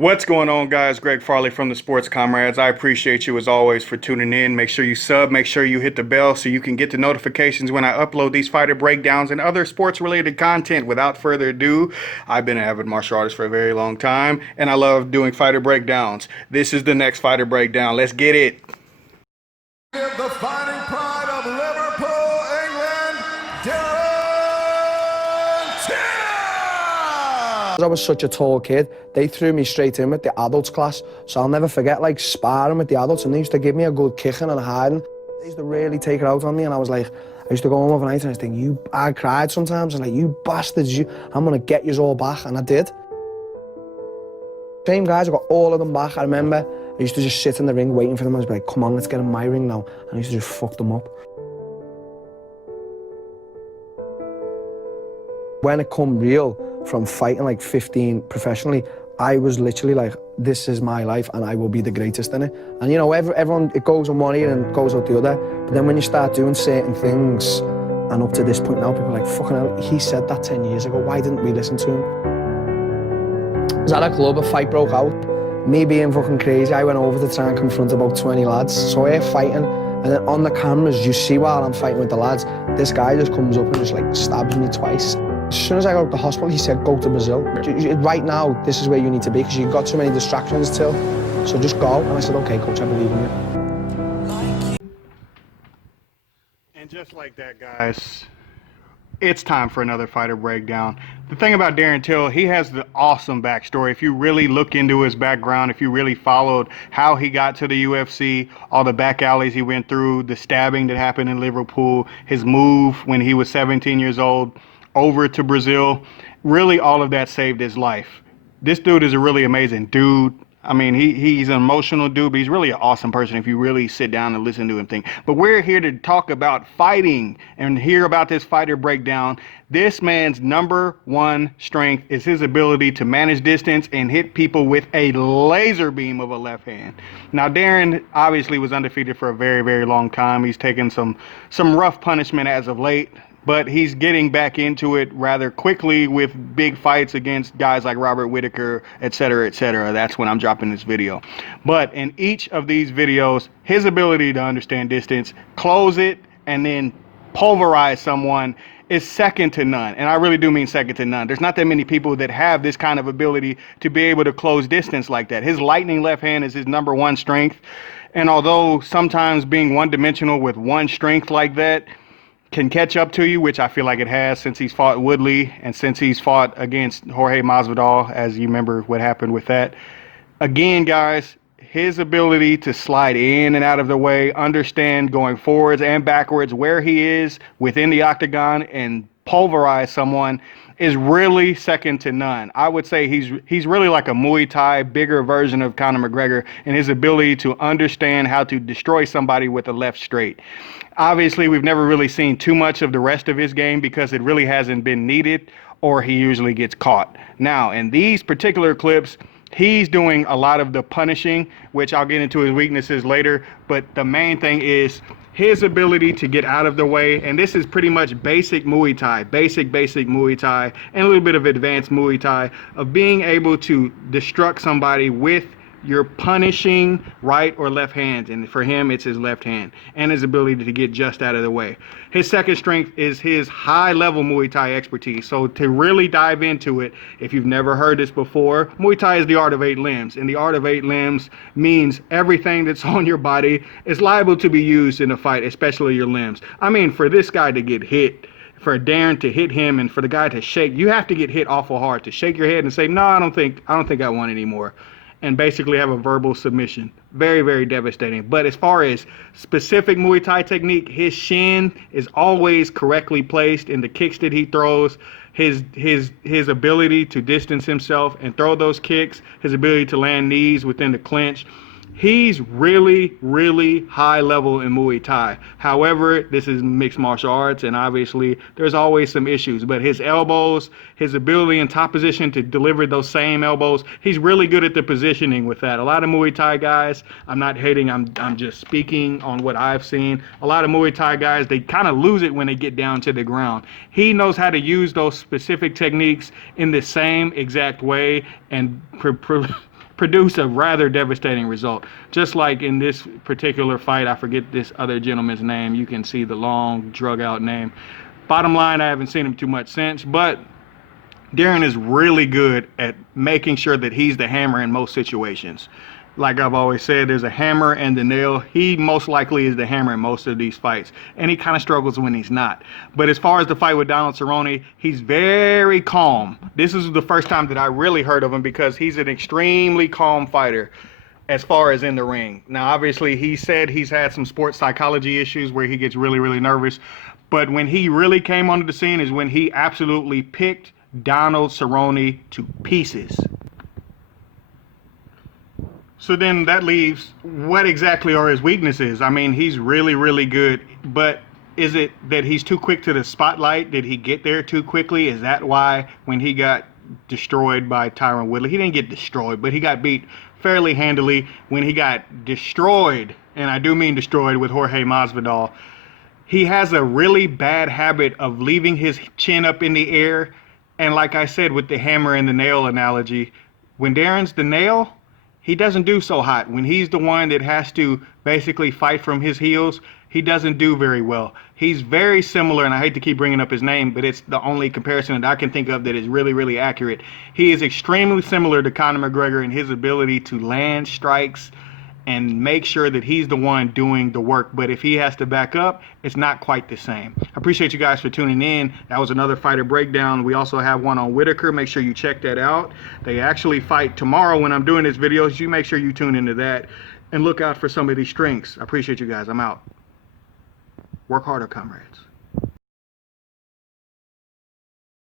What's going on, guys? Greg Farley from the Sports Comrades. I appreciate you as always for tuning in. Make sure you sub, make sure you hit the bell so you can get the notifications when I upload these fighter breakdowns and other sports related content. Without further ado, I've been an avid martial artist for a very long time and I love doing fighter breakdowns. This is the next fighter breakdown. Let's get it. The fighting pride of Liverpool, England, Darren. I was such a tall kid, they threw me straight in with the adults class, so I'll never forget like sparring with the adults, and they used to give me a good kicking and hiding. They used to really take it out on me, and I used to go home overnight and I was thinking, I cried sometimes, and like, you bastards, I'm gonna get yous all back, and I did. Same guys, I got all of them back. I remember I used to just sit in the ring waiting for them. I was like, come on, let's get in my ring now, and I used to just fuck them up. When it come real, from fighting like 15 professionally, I was literally like, this is my life and I will be the greatest in it. And you know, everyone, it goes in one ear and goes out the other. But then when you start doing certain things, and up to this point now, people are like, fucking hell, he said that 10 years ago, why didn't we listen to him? I was at a club, a fight broke out. Me being fucking crazy, I went over to try and confront about 20 lads. So we're fighting, and then on the cameras, you see while I'm fighting with the lads, this guy just comes up and just like stabs me twice. As soon as I got to the hospital, he said, go to Brazil. Right now, this is where you need to be because you've got too many distractions till. So just go. And I said, okay, coach, I believe in you. And just like that, guys, it's time for another fighter breakdown. The thing about Darren Till, he has the awesome backstory. If you really look into his background, if you really followed how he got to the UFC, all the back alleys he went through, the stabbing that happened in Liverpool, his move when he was 17 years old, over to Brazil, really all of that saved his life. This dude is a really amazing dude. I mean, he's an emotional dude, but he's really an awesome person if you really sit down and listen to him think. But we're here to talk about fighting and hear about this fighter breakdown. This man's number one strength is his ability to manage distance and hit people with a laser beam of a left hand. Now, Darren obviously was undefeated for a very, very long time. He's taken some rough punishment as of late, but he's getting back into it rather quickly with big fights against guys like Robert Whittaker, et cetera, et cetera. That's when I'm dropping this video. But in each of these videos, his ability to understand distance, close it, and then pulverize someone is second to none. And I really do mean second to none. There's not that many people that have this kind of ability to be able to close distance like that. His lightning left hand is his number one strength. And although sometimes being one-dimensional with one strength like that can catch up to you, which I feel like it has since he's fought Woodley and since he's fought against Jorge Masvidal, as you remember what happened with that. Again, guys, his ability to slide in and out of the way, understand going forwards and backwards where he is within the octagon and pulverize someone is really second to none. I would say he's really like a Muay Thai, bigger version of Conor McGregor in his ability to understand how to destroy somebody with a left straight. Obviously, we've never really seen too much of the rest of his game because it really hasn't been needed, or he usually gets caught. Now, in these particular clips, he's doing a lot of the punishing, which I'll get into his weaknesses later, but the main thing is his ability to get out of the way, and this is pretty much basic Muay Thai, basic Muay Thai, and a little bit of advanced Muay Thai, of being able to destruct somebody with your punishing right or left hands. And for him, it's his left hand and his ability to get just out of the way. His second strength is his high-level Muay Thai expertise. So to really dive into it, if you've never heard this before, Muay Thai is the art of 8 limbs. And the art of 8 limbs means everything that's on your body is liable to be used in a fight, especially your limbs. I mean, for this guy to get hit, for Darren to hit him, and for the guy to shake, you have to get hit awful hard to shake your head and say, no, I don't think I want anymore, and basically have a verbal submission. Very, very devastating. But as far as specific Muay Thai technique, his shin is always correctly placed in the kicks that he throws. His ability to distance himself and throw those kicks, his ability to land knees within the clinch. He's really, really high level in Muay Thai. However, this is mixed martial arts, and obviously there's always some issues. But his elbows, his ability in top position to deliver those same elbows, he's really good at the positioning with that. A lot of Muay Thai guys, I'm not hating, I'm just speaking on what I've seen. A lot of Muay Thai guys, they kind of lose it when they get down to the ground. He knows how to use those specific techniques in the same exact way and produce a rather devastating result. Just like in this particular fight, I forget this other gentleman's name. You can see the long, drug-out name. Bottom line, I haven't seen him too much since, but Darren is really good at making sure that he's the hammer in most situations. Like I've always said, there's a hammer and the nail. He most likely is the hammer in most of these fights, and he kind of struggles when he's not. But as far as the fight with Donald Cerrone, he's very calm. This is the first time that I really heard of him because he's an extremely calm fighter as far as in the ring. Now, obviously, he said he's had some sports psychology issues where he gets really, really nervous. But when he really came onto the scene is when he absolutely picked Donald Cerrone to pieces. So then that leaves, what exactly are his weaknesses? I mean, he's really, really good, but is it that he's too quick to the spotlight? Did he get there too quickly? Is that why when he got destroyed by Tyron Woodley, he didn't get destroyed, but he got beat fairly handily. When he got destroyed, and I do mean destroyed, with Jorge Masvidal, he has a really bad habit of leaving his chin up in the air. And like I said with the hammer and the nail analogy, when Darren's the nail, he doesn't do so hot. When he's the one that has to basically fight from his heels, he doesn't do very well. He's very similar, and I hate to keep bringing up his name, but it's the only comparison that I can think of that is really, really accurate. He is extremely similar to Conor McGregor in his ability to land strikes and make sure that he's the one doing the work. But if he has to back up, it's not quite the same. I appreciate you guys for tuning in. That was another fighter breakdown. We also have one on Whitaker. Make sure you check that out. They actually fight tomorrow when I'm doing this video, so you make sure you tune into that and look out for some of these strengths. I appreciate you guys. I'm out. Work harder, comrades.